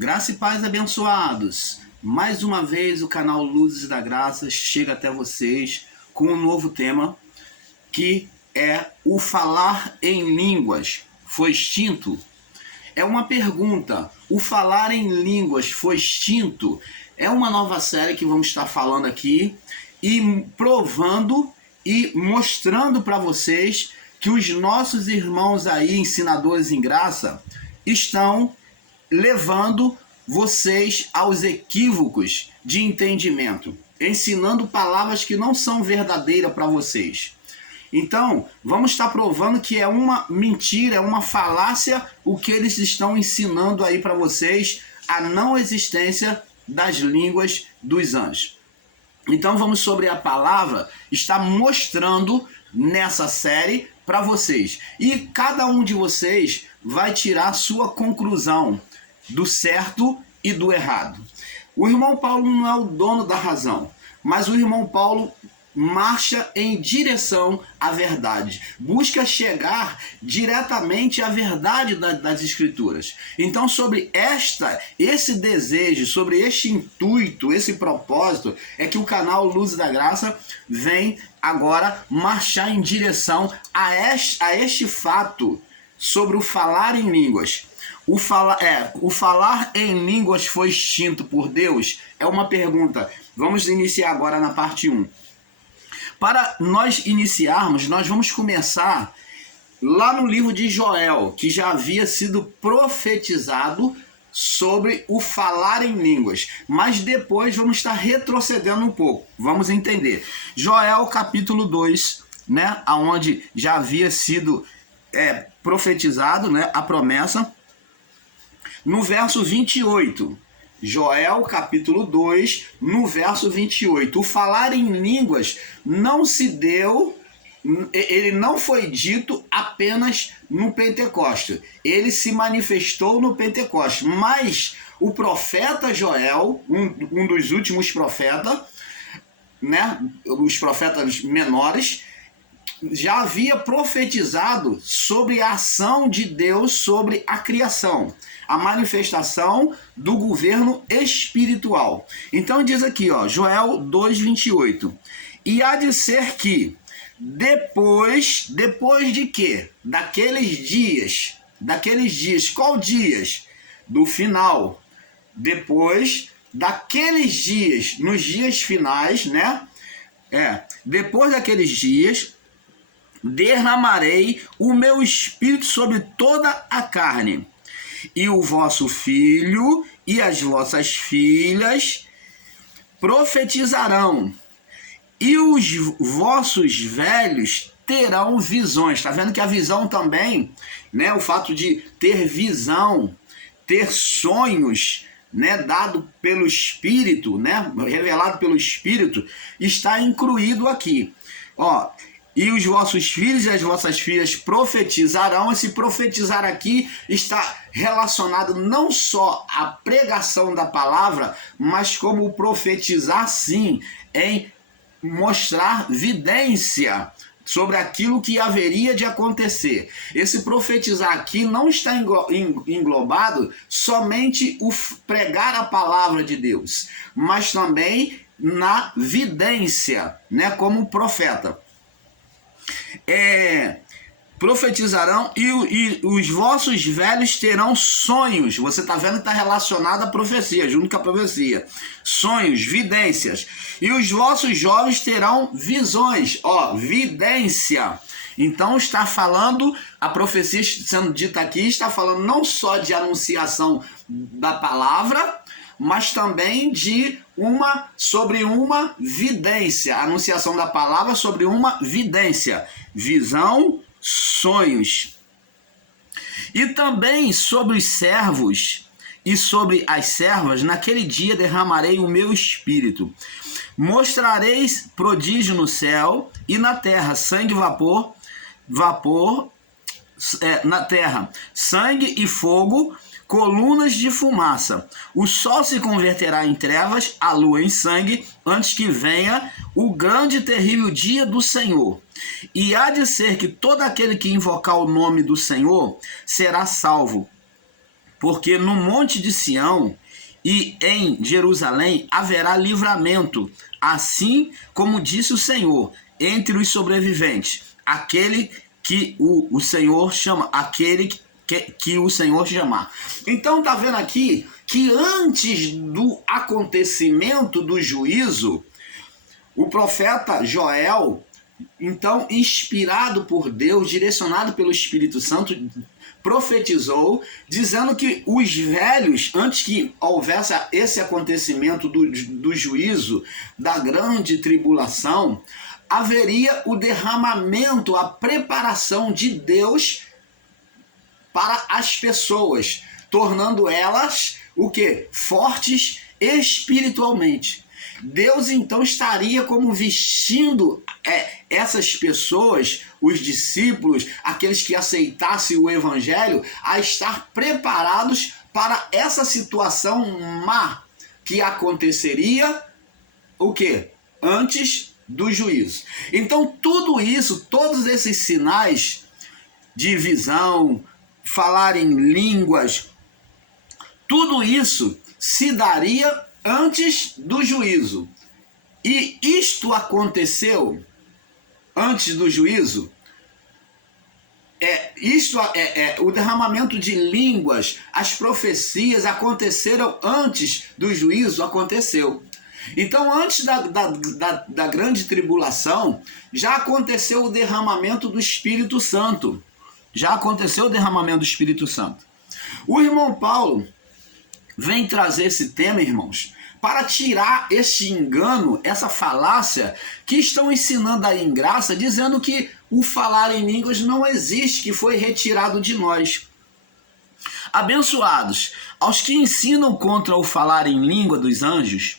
Graça e paz, abençoados. Mais uma vez o canal Luzes da Graça chega até vocês com um novo tema, que é o falar em línguas foi extinto? É uma pergunta. O falar em línguas foi extinto? É uma nova série que vamos estar falando aqui e provando e mostrando para vocês que os nossos irmãos aí, ensinadores em graça, estão levando vocês aos equívocos de entendimento, ensinando palavras que não são verdadeiras para vocês. Então, vamos estar provando que é uma mentira, é uma falácia o que eles estão ensinando aí para vocês, a não existência das línguas dos anjos. Então, vamos sobre a palavra estar mostrando nessa série para vocês. E cada um de vocês vai tirar sua conclusão do certo e do errado. O irmão Paulo não é o dono da razão, mas o irmão Paulo marcha em direção à verdade, busca chegar diretamente à verdade das Escrituras. Então, sobre esse desejo, sobre este intuito, esse propósito, é que o canal Luz da Graça vem agora marchar em direção a este fato sobre o falar em línguas. O falar em línguas foi extinto por Deus? É uma pergunta. Vamos iniciar agora na parte 1. Para nós iniciarmos, nós vamos começar lá no livro de Joel, que já havia sido profetizado sobre o falar em línguas. Mas depois vamos estar retrocedendo um pouco. Vamos entender. Joel capítulo 2, né, onde já havia sido profetizado, né, a promessa. No verso 28, Joel capítulo 2, no verso 28, o falar em línguas não se deu, ele não foi dito apenas no Pentecoste, ele se manifestou no Pentecoste, mas o profeta Joel, um dos últimos profetas, né, os profetas menores, já havia profetizado sobre a ação de Deus sobre a criação, a manifestação do governo espiritual. Então diz aqui, ó, Joel 2:28. E há de ser que depois de quê? Daqueles dias, qual dias? Do final. Depois daqueles dias, nos dias finais, né? Depois daqueles dias, derramarei o meu espírito sobre toda a carne, e o vosso filho e as vossas filhas profetizarão, e os vossos velhos terão visões. Está vendo que a visão também, né, o fato de ter visão, ter sonhos, né, dado pelo Espírito, né, revelado pelo Espírito, está incluído aqui. Ó, e os vossos filhos e as vossas filhas profetizarão. Esse profetizar aqui está relacionado não só à pregação da palavra, mas como profetizar, sim, em mostrar vidência sobre aquilo que haveria de acontecer. Esse profetizar aqui não está englobado somente o pregar a palavra de Deus, mas também na vidência, né, como profeta. Profetizarão e os vossos velhos terão sonhos. Você está vendo que está relacionado à profecia, junto com a profecia. Sonhos, vidências. E os vossos jovens terão visões. Ó, vidência. Então está falando, a profecia sendo dita aqui, está falando não só de anunciação da palavra, mas também sobre uma vidência, a anunciação da palavra sobre uma vidência, visão, sonhos. E também sobre os servos e sobre as servas, naquele dia derramarei o meu espírito. Mostrareis prodígio no céu e na terra, sangue e vapor, na terra, sangue e fogo, colunas de fumaça. O sol se converterá em trevas, a lua em sangue, antes que venha o grande e terrível dia do Senhor. E há de ser que todo aquele que invocar o nome do Senhor será salvo. porque no monte de Sião e em Jerusalém haverá livramento, assim como disse o Senhor, entre os sobreviventes, aquele que o Senhor chama, aquele que o Senhor chamar. Então tá vendo aqui que antes do acontecimento do juízo, o profeta Joel, então inspirado por Deus, direcionado pelo Espírito Santo, profetizou, dizendo que os velhos, antes que houvesse esse acontecimento do juízo, da grande tribulação, haveria o derramamento, a preparação de Deus para as pessoas, tornando elas o quê? Fortes espiritualmente. Deus então estaria como vestindo essas pessoas, os discípulos, aqueles que aceitassem o evangelho, a estar preparados para essa situação má que aconteceria, o quê? Antes do juízo. Então tudo isso, todos esses sinais de visão, falar em línguas, tudo isso se daria antes do juízo. E isto aconteceu antes do juízo. O derramamento de línguas, as profecias aconteceram antes do juízo, aconteceu. Então, antes da grande tribulação, já aconteceu o derramamento do Espírito Santo. Já aconteceu o derramamento do Espírito Santo. O irmão Paulo vem trazer esse tema, irmãos, para tirar esse engano, essa falácia que estão ensinando aí em graça, dizendo que o falar em línguas não existe, que foi retirado de nós. Abençoados, aos que ensinam contra o falar em língua dos anjos,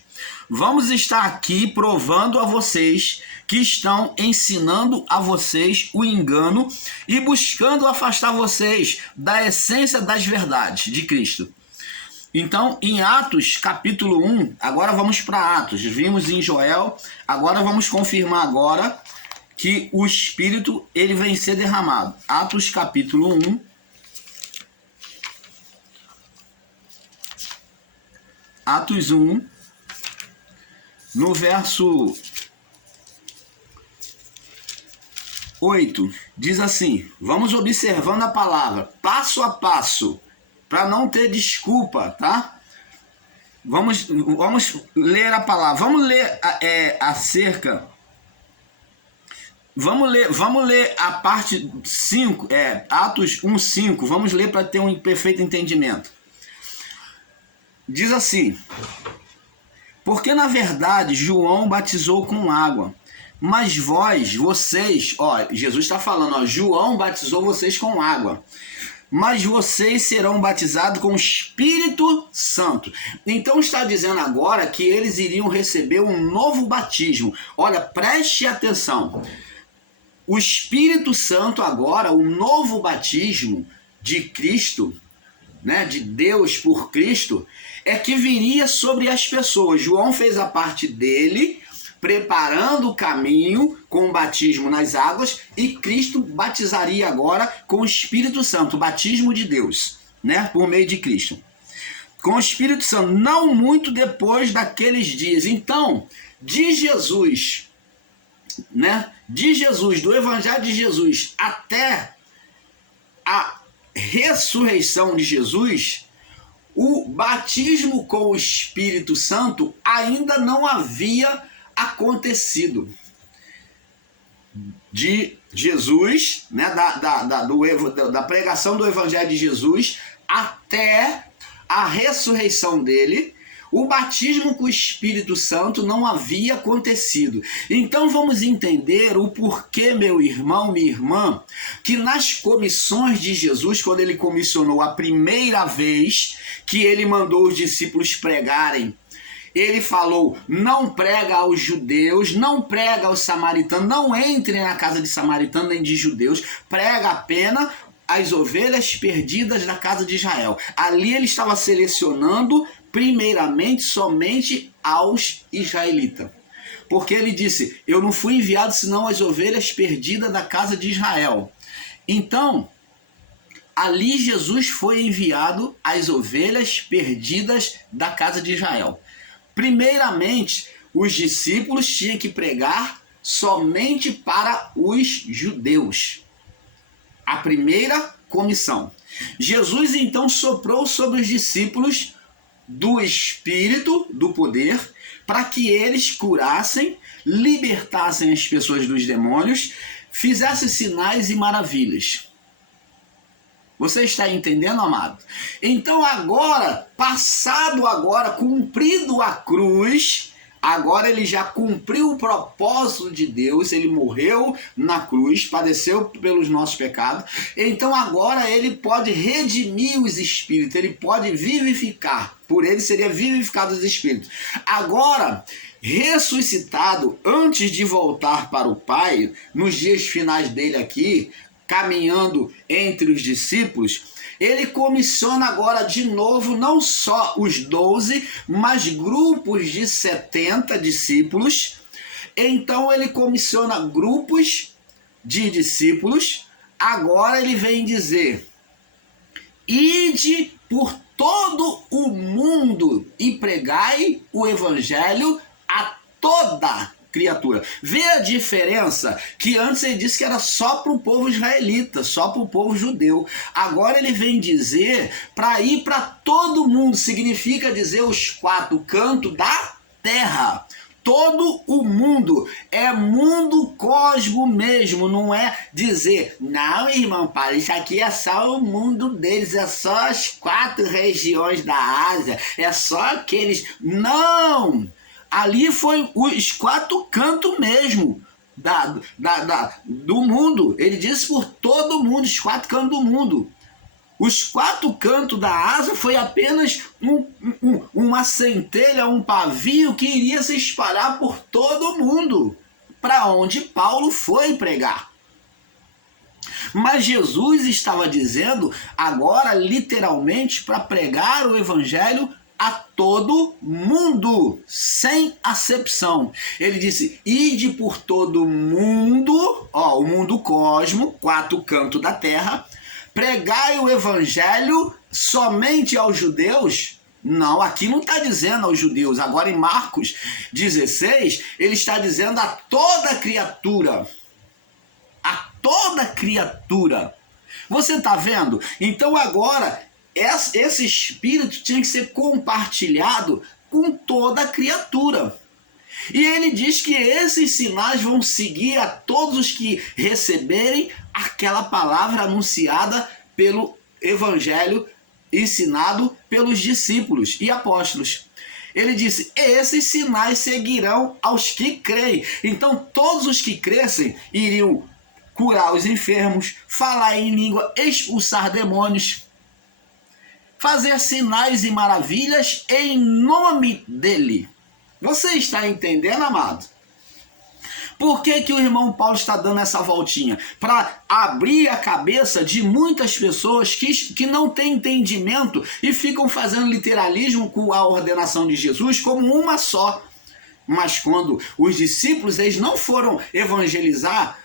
vamos estar aqui provando a vocês que estão ensinando a vocês o engano e buscando afastar vocês da essência das verdades de Cristo. Então, em Atos, capítulo 1, agora vamos para Atos. Vimos em Joel, agora vamos confirmar agora que o Espírito ele vem ser derramado. Atos, capítulo 1. Atos 1, no verso 8, diz assim, vamos observando a palavra, passo a passo, para não ter desculpa, tá? Vamos ler a palavra, vamos ler acerca, vamos ler a parte 5, Atos 1:5, vamos ler para ter um perfeito entendimento. Diz assim, porque na verdade João batizou com água, mas vocês, Jesus está falando, João batizou vocês com água, mas vocês serão batizados com o Espírito Santo. Então está dizendo agora que eles iriam receber um novo batismo. Olha, preste atenção. O Espírito Santo agora, o novo batismo de Cristo, né, de Deus por Cristo, é que viria sobre as pessoas. João fez a parte dele, preparando o caminho com o batismo nas águas, e Cristo batizaria agora com o Espírito Santo, o batismo de Deus, né, por meio de Cristo. Com o Espírito Santo, não muito depois daqueles dias. Então, de Jesus, né, do Evangelho de Jesus até a ressurreição de Jesus, o batismo com o Espírito Santo ainda não havia acontecido. De Jesus, né, da pregação do Evangelho de Jesus até a ressurreição dele, o batismo com o Espírito Santo não havia acontecido. Então vamos entender o porquê, meu irmão, minha irmã, que nas comissões de Jesus, quando ele comissionou a primeira vez que ele mandou os discípulos pregarem, ele falou, não prega aos judeus, não prega aos samaritanos, não entrem na casa de samaritano nem de judeus, prega apenas as ovelhas perdidas da casa de Israel. Ali ele estava selecionando primeiramente somente aos israelitas. Porque ele disse, eu não fui enviado senão as ovelhas perdidas da casa de Israel. Então, ali Jesus foi enviado às ovelhas perdidas da casa de Israel. Primeiramente, os discípulos tinham que pregar somente para os judeus. A primeira comissão. Jesus então soprou sobre os discípulos do Espírito, do poder, para que eles curassem, libertassem as pessoas dos demônios, fizessem sinais e maravilhas. Você está entendendo, amado? Então agora, cumprido a cruz, agora ele já cumpriu o propósito de Deus, ele morreu na cruz, padeceu pelos nossos pecados, então agora ele pode redimir os espíritos, ele pode vivificar, por ele seria vivificado os espíritos. Agora, ressuscitado, antes de voltar para o Pai, nos dias finais dele aqui, caminhando entre os discípulos, ele comissiona agora de novo não só os 12, mas grupos de 70 discípulos. Então ele comissiona grupos de discípulos. Agora ele vem dizer: ide por todo o mundo e pregai o evangelho a toda criatura. Vê a diferença? Que antes ele disse que era só para o povo israelita, só para o povo judeu. Agora ele vem dizer para ir para todo mundo. Significa dizer os 4 cantos da terra. Todo o mundo. É mundo cosmo mesmo. Não é dizer, não, irmão, para isso aqui é só o mundo deles, é só as 4 regiões da Ásia, é só aqueles. Não! Ali foi os 4 cantos mesmo do mundo. Ele disse por todo mundo, os 4 cantos do mundo. Os 4 cantos da Ásia foi apenas uma centelha, um pavio que iria se espalhar por todo o mundo, para onde Paulo foi pregar. Mas Jesus estava dizendo agora literalmente para pregar o evangelho a todo mundo, sem acepção. Ele disse, ide por todo mundo, o mundo cosmo, 4 cantos da terra, pregai o evangelho somente aos judeus. Não, aqui não está dizendo aos judeus. Agora em Marcos 16, ele está dizendo a toda criatura. A toda criatura. Você está vendo? Então agora esse espírito tinha que ser compartilhado com toda a criatura. E ele diz que esses sinais vão seguir a todos os que receberem aquela palavra anunciada pelo evangelho ensinado pelos discípulos e apóstolos. Ele disse, esses sinais seguirão aos que creem. Então todos os que crescem iriam curar os enfermos, falar em língua, expulsar demônios, fazer sinais e maravilhas em nome dele. Você está entendendo, amado? Por que o irmão Paulo está dando essa voltinha? Para abrir a cabeça de muitas pessoas que não têm entendimento e ficam fazendo literalismo com a ordenação de Jesus como uma só. Mas quando os discípulos eles não foram evangelizar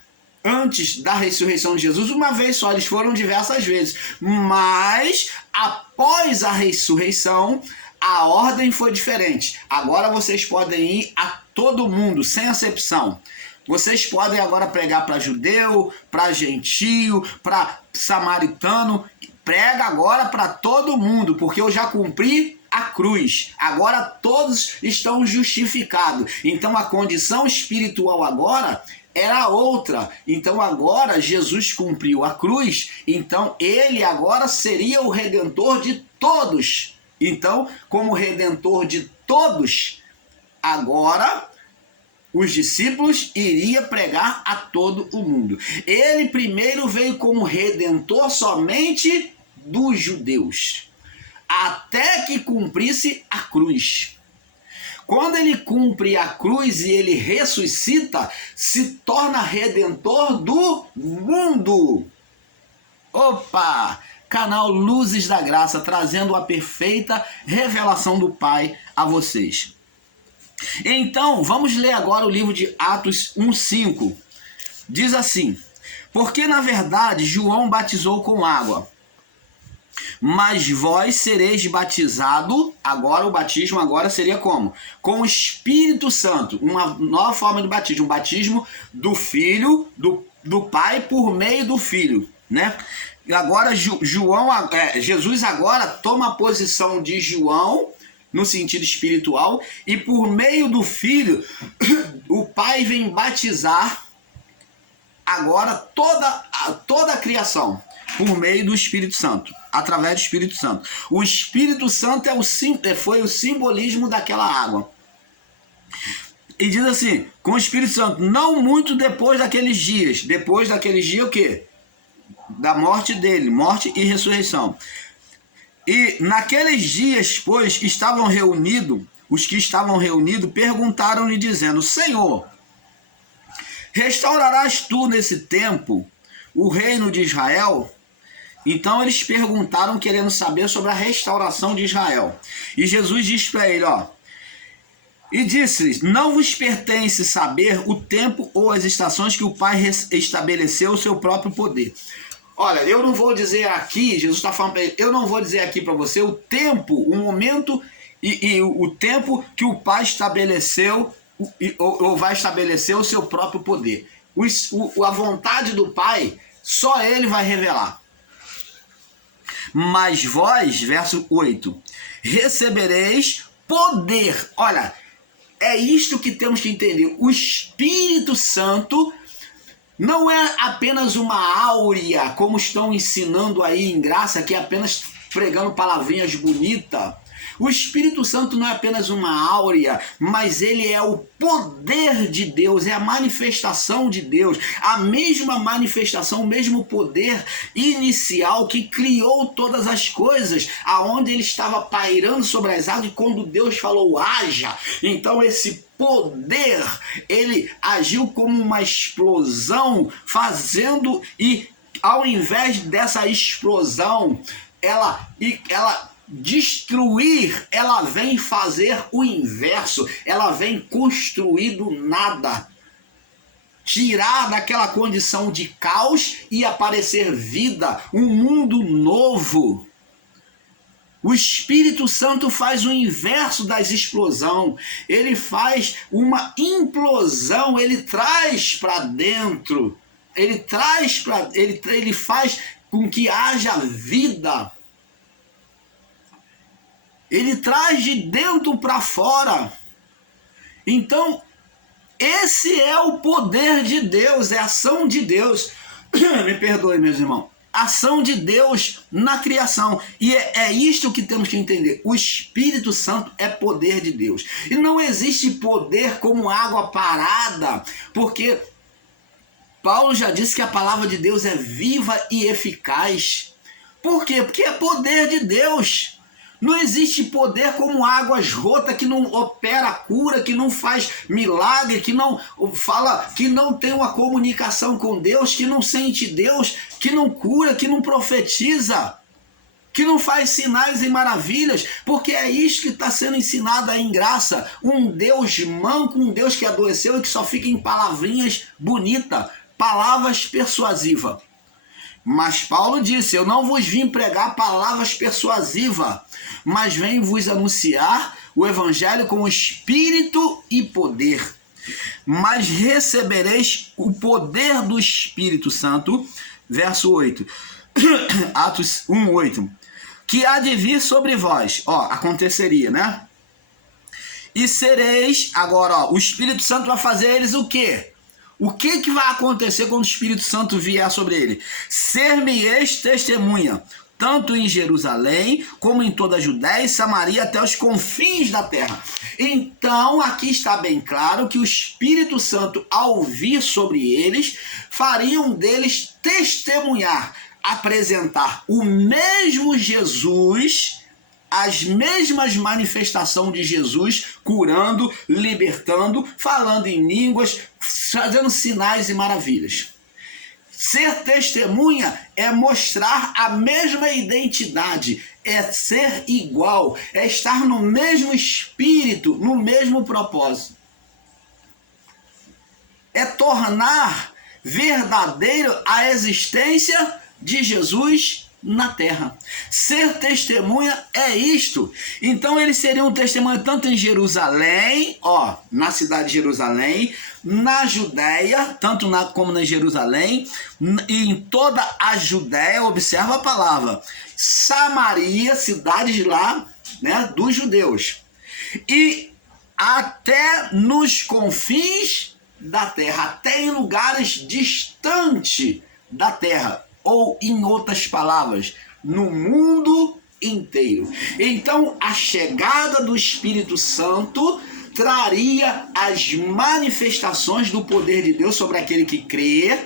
antes da ressurreição de Jesus, uma vez só, eles foram diversas vezes. Mas após a ressurreição, a ordem foi diferente. Agora vocês podem ir a todo mundo, sem acepção. Vocês podem agora pregar para judeu, para gentio, para samaritano. Prega agora para todo mundo, porque eu já cumpri a cruz. Agora todos estão justificados. Então a condição espiritual agora era outra. Então agora Jesus cumpriu a cruz. Então ele agora seria o redentor de todos. Então, como redentor de todos, agora os discípulos iriam pregar a todo o mundo. Ele primeiro veio como redentor somente dos judeus, até que cumprisse a cruz. Quando ele cumpre a cruz e ele ressuscita, se torna redentor do mundo. Opa! Canal Luzes da Graça, trazendo a perfeita revelação do Pai a vocês. Então, vamos ler agora o livro de Atos 1:5. Diz assim, porque na verdade João batizou com água, Mas vós sereis batizado, agora o batismo agora seria como? Com o Espírito Santo, uma nova forma de batismo, um batismo do Filho, do Pai por meio do Filho, né? E agora Jesus agora toma a posição de João, no sentido espiritual, e por meio do Filho, o Pai vem batizar agora toda a criação, por meio do Espírito Santo, através do Espírito Santo. O Espírito Santo foi o simbolismo daquela água. E diz assim, com o Espírito Santo, não muito depois daqueles dias. Depois daqueles dias o quê? Da morte dele, morte e ressurreição. E naqueles dias, pois, os que estavam reunidos perguntaram-lhe dizendo, Senhor, restaurarás tu nesse tempo o reino de Israel? Então eles perguntaram querendo saber sobre a restauração de Israel. E Jesus disse para ele, e disse-lhes, não vos pertence saber o tempo ou as estações que o Pai estabeleceu o seu próprio poder. Olha, eu não vou dizer aqui, Jesus está falando para ele, eu não vou dizer aqui para você o tempo, o momento e o tempo que o Pai estabeleceu ou vai estabelecer o seu próprio poder. A vontade do Pai, só Ele vai revelar. Mas vós, verso 8, recebereis poder. Olha, é isto que temos que entender. O Espírito Santo não é apenas uma áurea, como estão ensinando aí em graça, que é apenas pregando palavrinhas bonitas. O Espírito Santo não é apenas uma áurea, mas ele é o poder de Deus, é a manifestação de Deus, a mesma manifestação, o mesmo poder inicial que criou todas as coisas, aonde ele estava pairando sobre as águas, e quando Deus falou, haja, então esse poder, ele agiu como uma explosão, fazendo, e ao invés dessa explosão, ela destruir, ela vem fazer o inverso, ela vem construir do nada, tirar daquela condição de caos e aparecer vida, um mundo novo. O Espírito Santo faz o inverso das explosões, ele faz uma implosão, ele traz para dentro, ele faz com que haja vida. Ele traz de dentro para fora. Então, esse é o poder de Deus, é a ação de Deus. Me perdoe, meus irmãos. Ação de Deus na criação. E é isto que temos que entender. O Espírito Santo é poder de Deus. E não existe poder como água parada, porque Paulo já disse que a palavra de Deus é viva e eficaz. Por quê? Porque é poder de Deus. Não existe poder como águas rotas, que não opera cura, que não faz milagre, que não fala, que não tem uma comunicação com Deus, que não sente Deus, que não cura, que não profetiza, que não faz sinais e maravilhas, porque é isso que está sendo ensinado aí em graça. Um Deus manco, um Deus que adoeceu e que só fica em palavrinhas bonitas, palavras persuasivas. Mas Paulo disse, eu não vos vim pregar palavras persuasivas, mas venho vos anunciar o evangelho com espírito e poder. Mas recebereis o poder do Espírito Santo, verso 8, Atos 1:8, que há de vir sobre vós. Aconteceria, né? E sereis, agora, o Espírito Santo vai fazer eles o quê? O que vai acontecer quando o Espírito Santo vier sobre ele? Ser-me-eis testemunha, tanto em Jerusalém, como em toda a Judéia e Samaria, até os confins da terra. Então, aqui está bem claro que o Espírito Santo, ao vir sobre eles, fariam deles testemunhar, apresentar o mesmo Jesus, as mesmas manifestações de Jesus, curando, libertando, falando em línguas, fazendo sinais e maravilhas. Ser testemunha é mostrar a mesma identidade, é ser igual, é estar no mesmo espírito, no mesmo propósito. É tornar verdadeiro a existência de Jesus na terra. Ser testemunha é isto. Então eles seriam testemunha tanto em Jerusalém, na cidade de Jerusalém, na Judéia, tanto como na Jerusalém, e em toda a Judéia, observa a palavra, Samaria, cidades lá, né, dos judeus, e até nos confins da terra, até em lugares distantes da terra, ou em outras palavras, no mundo inteiro. Então a chegada do Espírito Santo traria as manifestações do poder de Deus sobre aquele que crê,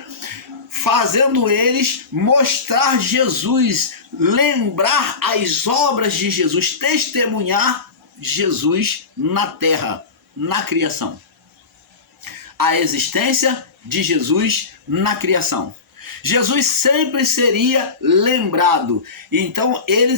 fazendo eles mostrar Jesus, lembrar as obras de Jesus, testemunhar Jesus na terra, na criação. A existência de Jesus na criação. Jesus sempre seria lembrado. Então ele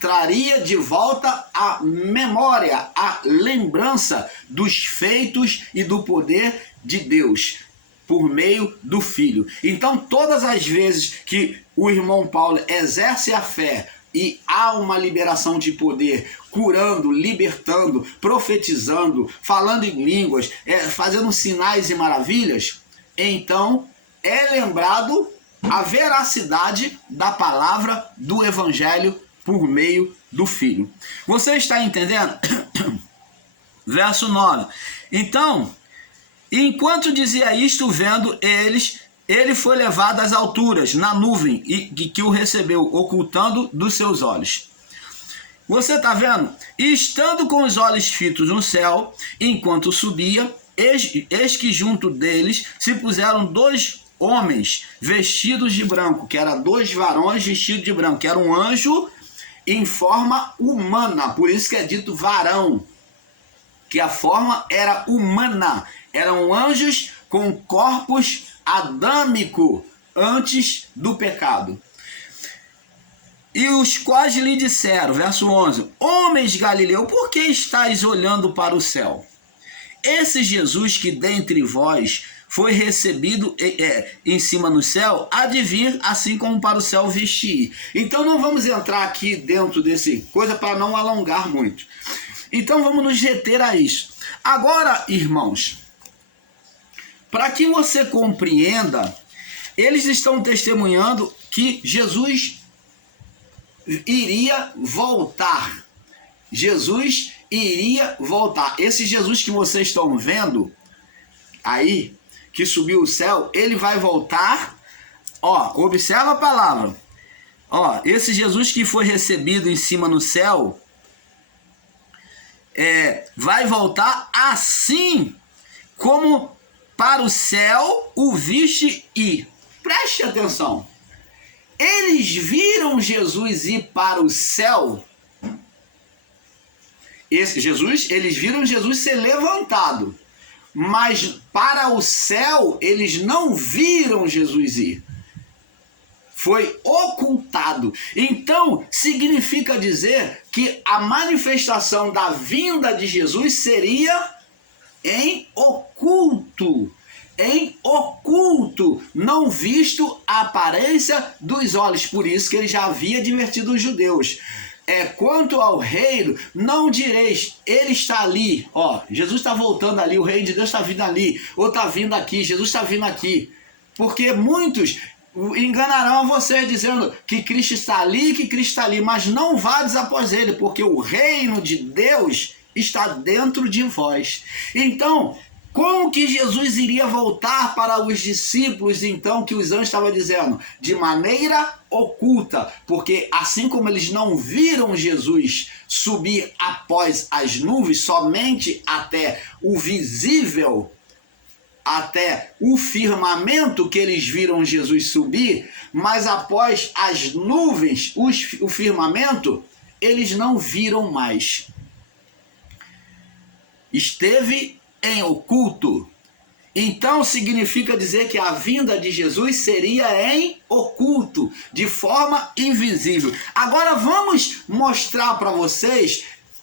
traria de volta a memória, a lembrança dos feitos e do poder de Deus por meio do Filho. Então todas as vezes que o irmão Paulo exerce a fé e há uma liberação de poder, curando, libertando, profetizando, falando em línguas, fazendo sinais e maravilhas, então é lembrado a veracidade da palavra do Evangelho por meio do Filho. Você está entendendo? Verso 9. Então, enquanto dizia isto, vendo eles, ele foi levado às alturas, na nuvem, que o recebeu, ocultando dos seus olhos. Você está vendo? E estando com os olhos fitos no céu, enquanto subia, eis que junto deles se puseram dois homens vestidos de branco, que eram dois varões vestidos de branco, que era um anjo em forma humana, por isso que é dito varão, que a forma era humana, eram anjos com corpos adâmico antes do pecado. E os quais lhe disseram, verso 11, homens Galileu, por que estáis olhando para o céu? Esse Jesus que dentre vós foi recebido em cima no céu, há de vir assim como para o céu vestir. Então não vamos entrar aqui dentro desse coisa para não alongar muito. Então vamos nos reter a isso. Agora, irmãos, para que você compreenda, eles estão testemunhando que Jesus iria voltar. Jesus iria voltar. Esse Jesus que vocês estão vendo aí, que subiu o céu, ele vai voltar. Observa a palavra. Esse Jesus que foi recebido em cima no céu, vai voltar assim como para o céu o viste ir. Preste atenção. Eles viram Jesus ir para o céu. Eles viram Jesus ser levantado. Mas para o céu, eles não viram Jesus ir. Foi ocultado. Então, significa dizer que a manifestação da vinda de Jesus seria em oculto. Em oculto, não visto a aparência dos olhos. Por isso que ele já havia advertido os judeus. Quanto ao reino, não direis, ele está ali, Jesus está voltando ali, o reino de Deus está vindo ali, ou está vindo aqui, Jesus está vindo aqui, porque muitos enganarão a vocês dizendo que Cristo está ali, que Cristo está ali, mas não vades após ele, porque o reino de Deus está dentro de vós. Então, como que Jesus iria voltar para os discípulos, então, que os anjos estavam dizendo? De maneira oculta, porque assim como eles não viram Jesus subir após as nuvens, somente até o visível, até o firmamento que eles viram Jesus subir, mas após as nuvens, o firmamento, eles não viram mais. Esteve em oculto. Então significa dizer que a vinda de Jesus seria em oculto, de forma invisível. Agora vamos mostrar para vocês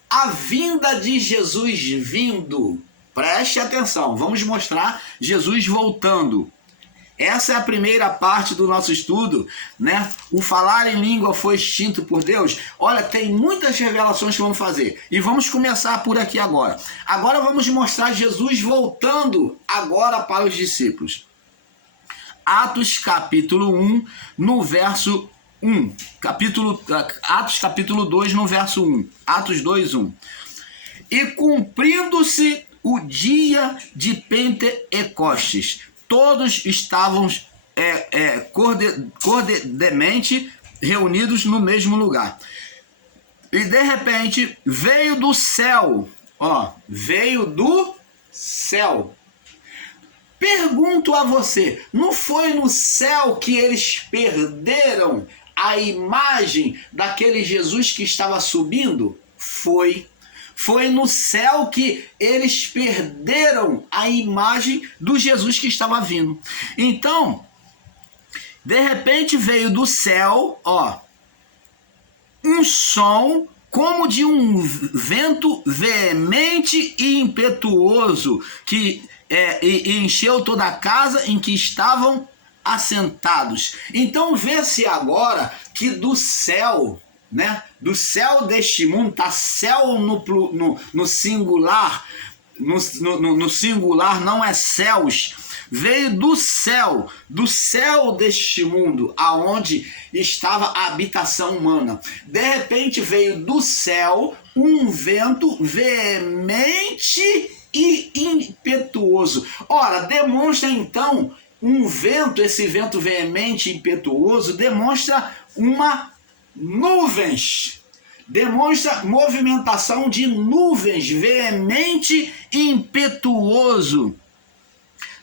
a vinda de Jesus vindo. Preste atenção, vamos mostrar Jesus voltando. Essa é a primeira parte do nosso estudo, né? O falar em língua foi extinto por Deus. Olha, tem muitas revelações que vamos fazer. E vamos começar por aqui agora. Agora vamos mostrar Jesus voltando agora para os discípulos. Atos capítulo 1, no verso 1. Atos capítulo 2, no verso 1. Atos 2, 1. E cumprindo-se o dia de Pentecostes, todos estavam cordialmente reunidos no mesmo lugar. E de repente veio do céu, veio do céu. Pergunto a você, não foi no céu que eles perderam a imagem daquele Jesus que estava subindo? Foi. Foi no céu que eles perderam a imagem do Jesus que estava vindo. Então, de repente veio do céu, um som como de um vento veemente e impetuoso que encheu toda a casa em que estavam assentados. Então vê-se agora que do céu, né? Do céu deste mundo, tá céu no singular, no singular não é céus, veio do céu deste mundo, aonde estava a habitação humana. De repente veio do céu um vento veemente e impetuoso. Ora, demonstra então esse vento veemente e impetuoso demonstra nuvens, demonstra movimentação de nuvens, veemente e impetuoso,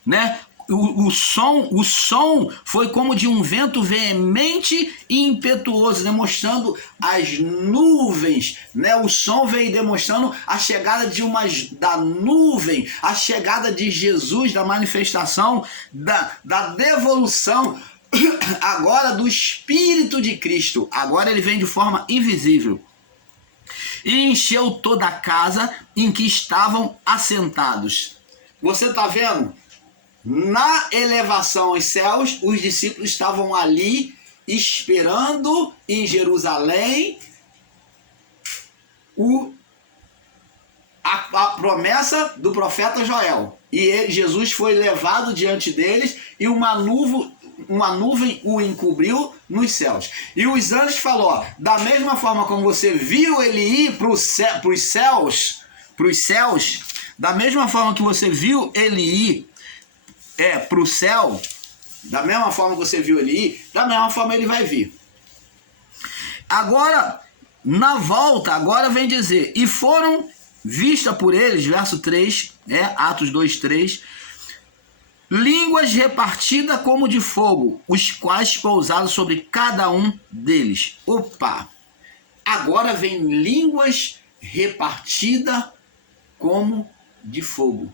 né? O som foi como de um vento veemente e impetuoso, demonstrando as nuvens, né? O som veio demonstrando a chegada da nuvem, a chegada de Jesus, da manifestação, da devolução agora do Espírito de Cristo. Agora ele vem de forma invisível. E encheu toda a casa em que estavam assentados. Você está vendo? Na elevação aos céus, os discípulos estavam ali esperando em Jerusalém a promessa do profeta Joel. E Jesus foi levado diante deles e uma nuvem o encobriu nos céus. E os anjos falaram, da mesma forma como você viu ele ir para os céus, da mesma forma que você viu ele ir para o céu, da mesma forma que você viu ele ir, da mesma forma ele vai vir. Agora, na volta, agora vem dizer, e foram vista por eles, verso 3, Atos 2, 3, línguas repartidas como de fogo, os quais pousaram sobre cada um deles. Opa! Agora vem línguas repartidas como de fogo.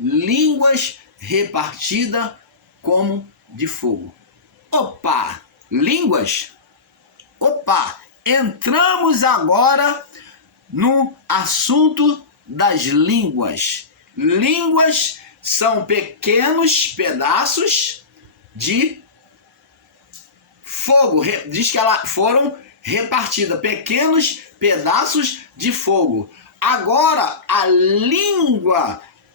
Línguas repartidas como de fogo. Opa! Línguas? Opa! Entramos agora no assunto das línguas. Línguas são pequenos pedaços de fogo. Diz que elas foram repartidas, pequenos pedaços de fogo. Agora,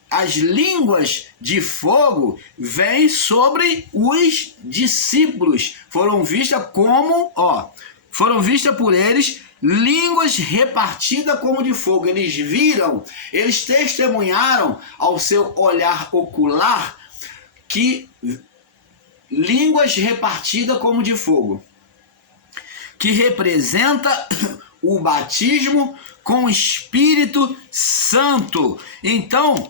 as línguas de fogo vêm sobre os discípulos. Foram vistas por eles línguas repartidas como de fogo. Eles viram, eles testemunharam ao seu olhar ocular que línguas repartidas como de fogo, que representa o batismo com o Espírito Santo. Então,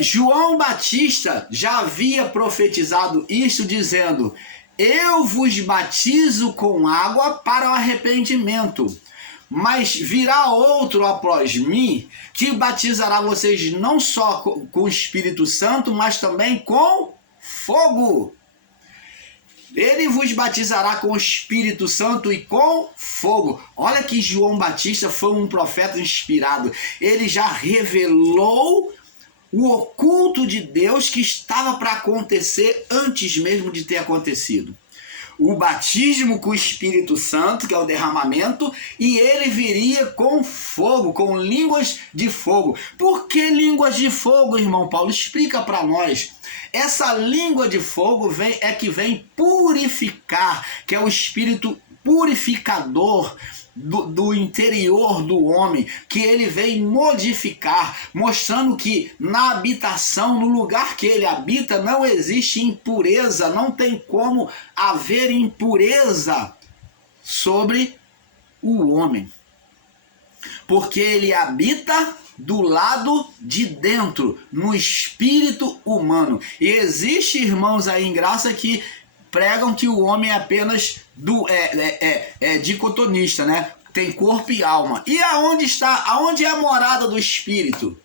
João Batista já havia profetizado isso, dizendo: eu vos batizo com água para o arrependimento, mas virá outro após mim, que batizará vocês não só com o Espírito Santo, mas também com fogo. Ele vos batizará com o Espírito Santo e com fogo. Olha que João Batista foi um profeta inspirado. Ele já revelou o oculto de Deus que estava para acontecer antes mesmo de ter acontecido. O batismo com o Espírito Santo, que é o derramamento, e ele viria com fogo, com línguas de fogo. Por que línguas de fogo, irmão Paulo? Explica para nós. Essa língua de fogo que vem purificar, que é o Espírito purificador do interior do homem, que ele vem modificar, mostrando que na habitação, no lugar que ele habita, não existe impureza, não tem como haver impureza sobre o homem, porque ele habita do lado de dentro, no espírito humano. E existe irmãos aí em graça que pregam que o homem é apenas dicotomista, né? Tem corpo e alma. E aonde é a morada do Espírito?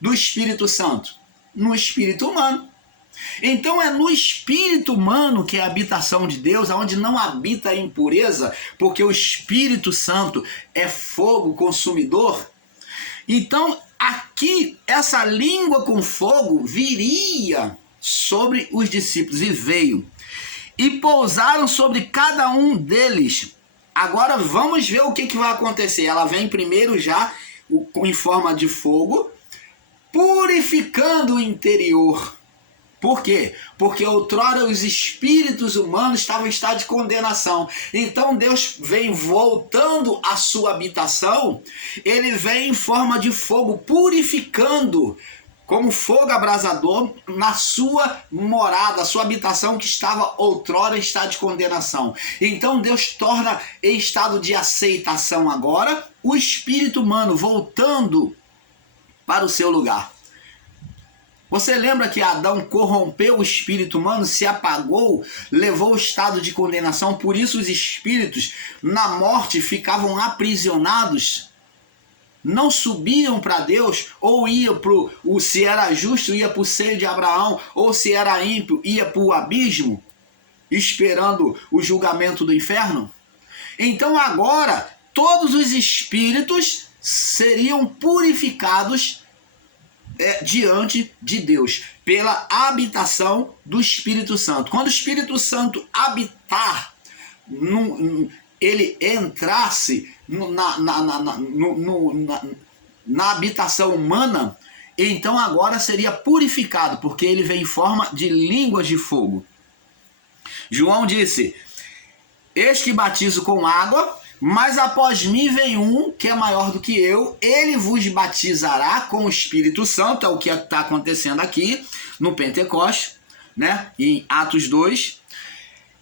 Do Espírito Santo? No Espírito humano. Então é no Espírito humano que é a habitação de Deus, aonde não habita a impureza, porque o Espírito Santo é fogo consumidor. Então aqui, essa língua com fogo viria sobre os discípulos e veio. E pousaram sobre cada um deles. Agora vamos ver o que vai acontecer. Ela vem primeiro já em forma de fogo, purificando o interior. Por quê? Porque outrora os espíritos humanos estavam em estado de condenação. Então Deus vem voltando à sua habitação, ele vem em forma de fogo, purificando, como fogo abrasador, na sua morada, a sua habitação que estava outrora em estado de condenação. Então Deus torna em estado de aceitação agora o espírito humano, voltando para o seu lugar. Você lembra que Adão corrompeu o espírito humano, se apagou, levou o estado de condenação, por isso os espíritos na morte ficavam aprisionados, não subiam para Deus, ou ia se era justo, ia para o seio de Abraão, ou se era ímpio, ia para o abismo, esperando o julgamento do inferno. Então agora, todos os espíritos seriam purificados diante de Deus, pela habitação do Espírito Santo. Quando o Espírito Santo habitar, ele entrasse na habitação humana, então agora seria purificado, porque ele vem em forma de línguas de fogo. João disse: eis que batizo com água, mas após mim vem um que é maior do que eu, ele vos batizará com o Espírito Santo, é o que está acontecendo aqui no Pentecostes, né? Em Atos 2,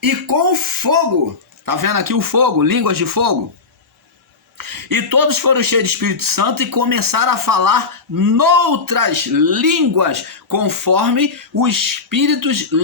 e com fogo. Tá vendo aqui o fogo, línguas de fogo? E todos foram cheios de Espírito Santo e começaram a falar noutras línguas, conforme o Espírito